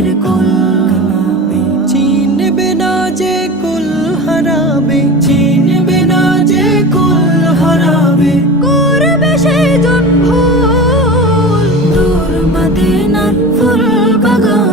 পাপের কুল। চিনবে না যে কুল হারাবে। চিনবে না যে কুল হারাবে। করবে সেই জন ভুল দূর মদিনার ফুল বাগান।